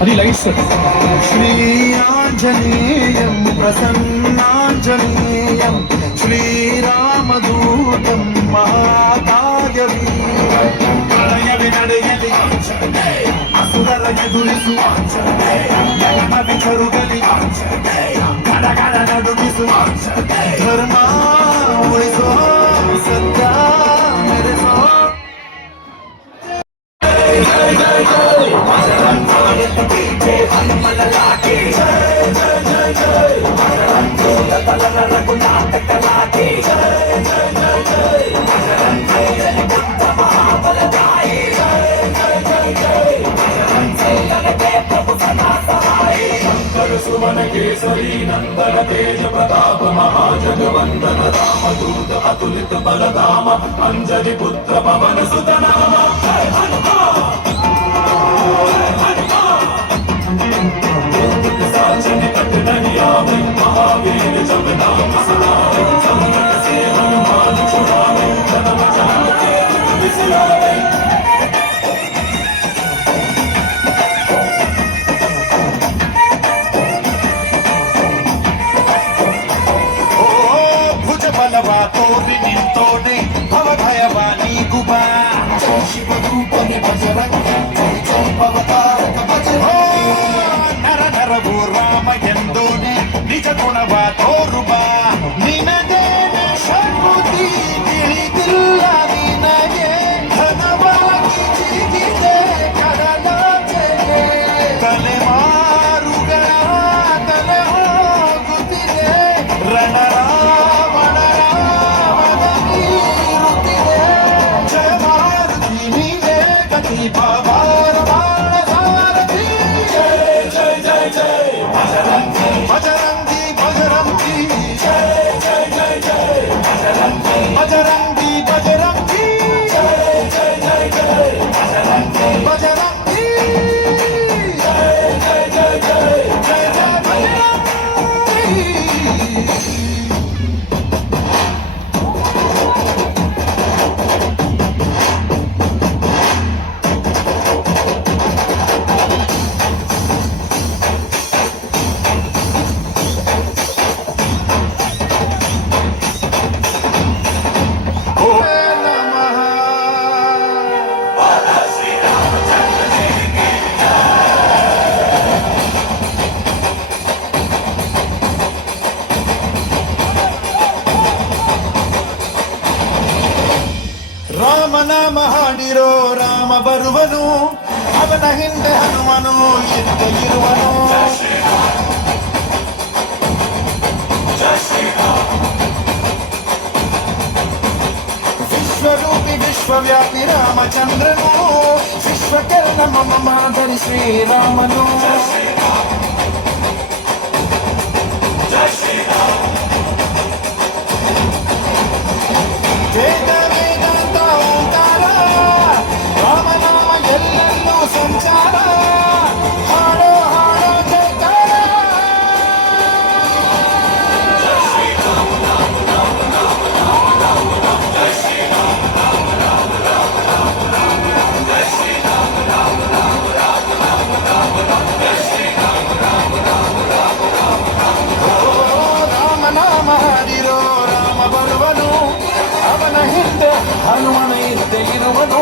అది లైట్స్. శ్రీ ఆంజనేయం ప్రసన్నాంజనేయం శ్రీరామదూతం మహాకాయవీరం ನಡೆಯಲಿ ಅಸುರರ ಎದುರಿಸು ಜಗಮಿ ಕರುಗಲಿ ಗಡಗಡ ನಡುಗಿಸು ಧರ್ಮ ಉಳಿಸೋ ಸತ್ಯ ಮೆರೆಸೋ सुमन केसरी नंदन तेज प्रताप महाजगवंदन रामदूत अतुलित बलधाम अंजलि पुत्र पवन सुत नाम जय हनुमान साचन कट नहीं आवे महावीर जब नाम सुनावे संकट से हनुमान छुड़ावे जन्म जन्म के दुख बिसरावे ತೋರಿ ನಿಂತೋನೆ ಭವ ಭಯವಾನಿ ಗುಬಾ ಶಿವ ರೂಪನೆ ಬಜರಂಗ ಭವತಾರಕ ಬಜರಂಗ ನರ ನರವು ರಾಮ ಎಂದೋನೆ ನಿಜ ಗುಣವ ತೋರುಬಾ ನಿನಗೇನ ಶಕ್ತಿ ತಿಳಿದಿಲ್ಲ ನಿನಗೆ ಘನವಾಗಿ ಜಿಗಿದೆ ಕಡಲಾಚೆಗೆ ತಲೆಮಾರುಗಳ ತಲೆ ಹೋಗುತ್ತಿದೆ ರಣರ ರಾಮನಾಮ ಹಾಡಿರೋ ರಾಮ ಬರುವನು ಅವನ ಹಿಂದೆ ಹನುಮನು ಇದ್ದ ಇರುವನು ವಿಶ್ವರೂಪಿ ವಿಶ್ವವ್ಯಾಪಿ ರಾಮಚಂದ್ರನು ವಿಶ್ವಕ್ಕೆ ನಮ್ಮ ಮಾದರಿ ಶ್ರೀರಾಮನು ಸಂಚಾರ ಹಾಡೋ ಹಾಡೋ ಜಯಕಾರ ರಾಮನಾಮ ಹಾಡಿರೋ ರಾಮ ಬರುವನು ಅವನ ಹಿಂದೆ ಹನುಮನ ಇದ್ದೇ ಇರುವನು